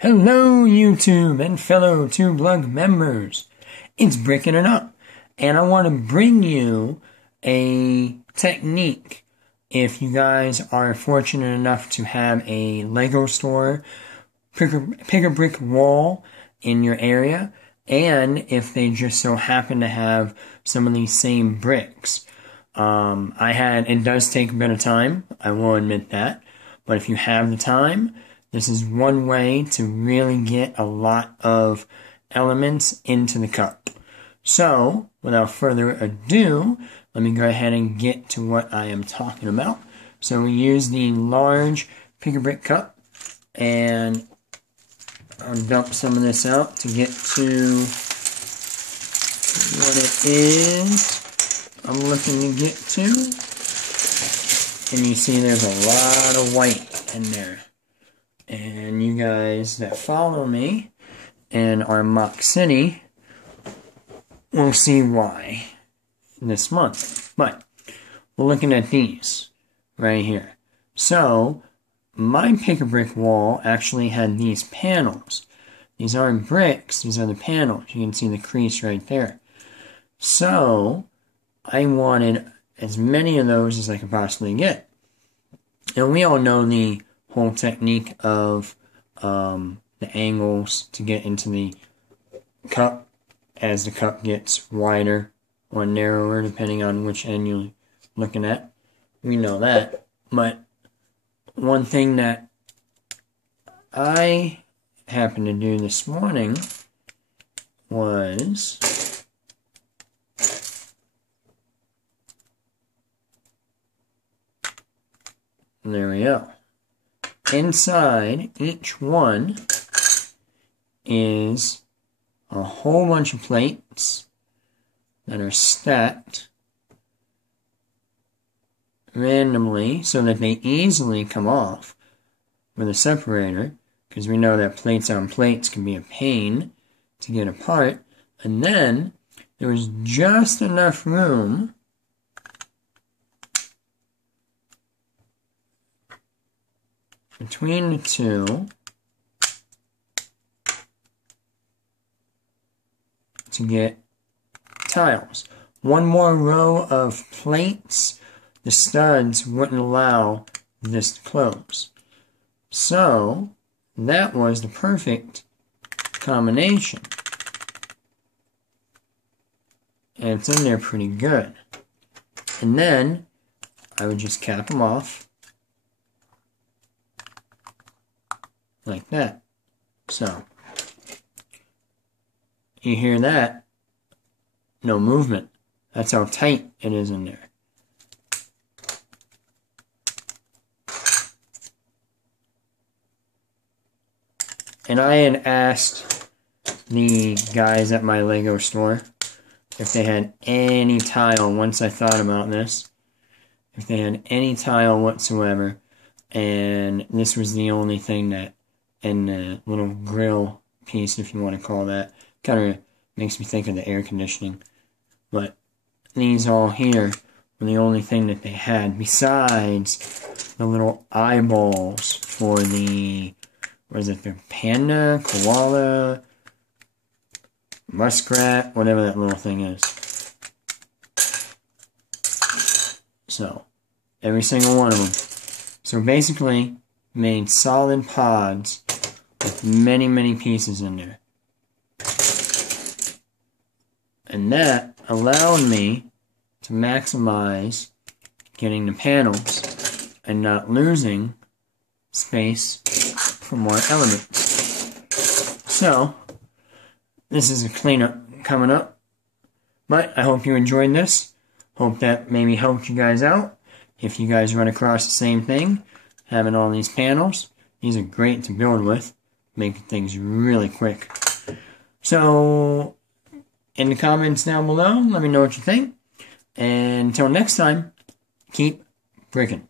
Hello, YouTube and fellow TubeLug members. It's Bricking It Up, and I want to bring you a technique. If you guys are fortunate enough to have a Lego store, pick a brick wall in your area, and if they just so happen to have some of these same bricks. It does take a bit of time, I will admit that, but if you have the time, this is one way to really get a lot of elements into the cup. So, without further ado, let me go ahead and get to what I am talking about. So we use the large pick-a-brick cup, and I'll dump some of this out to get to what it is I'm looking to get to. And you see there's a lot of white in there. And you guys that follow me in our Mock City will see why this month. But we're looking at these right here. So my pick-a-brick wall actually had these panels. These aren't bricks, these are the panels. You can see the crease right there. So I wanted as many of those as I could possibly get. And we all know the whole technique of the angles to get into the cup as the cup gets wider or narrower depending on which end you're looking at. We know that. But one thing that I happened to do this morning was there we go. Inside each one is a whole bunch of plates that are stacked randomly so that they easily come off with a separator, because we know that plates on plates can be a pain to get apart. And then there was just enough room between the two to get tiles. One more row of plates, the studs wouldn't allow this to close. So that was the perfect combination. And it's in there pretty good. And then I would just cap them off like that. So, you hear that? No movement. That's how tight it is in there. And I had asked the guys at my Lego store if they had any tile once I thought about this. If they had any tile whatsoever. And this was the only thing that in the little grill piece, if you want to call that. Kind of makes me think of the air conditioning. But these all here were the only thing that they had, besides the little eyeballs for the, what is it, the panda, koala, muskrat, whatever that little thing is. So, every single one of them. So basically, made solid pods with many, many pieces in there. And that allowed me to maximize getting the panels and not losing space for more elements. So, this is a cleanup coming up. But I hope you enjoyed this. Hope that maybe helped you guys out. If you guys run across the same thing, having all these panels, these are great to build with, making things really quick. So, in the comments down below, let me know what you think. And until next time, keep bricking.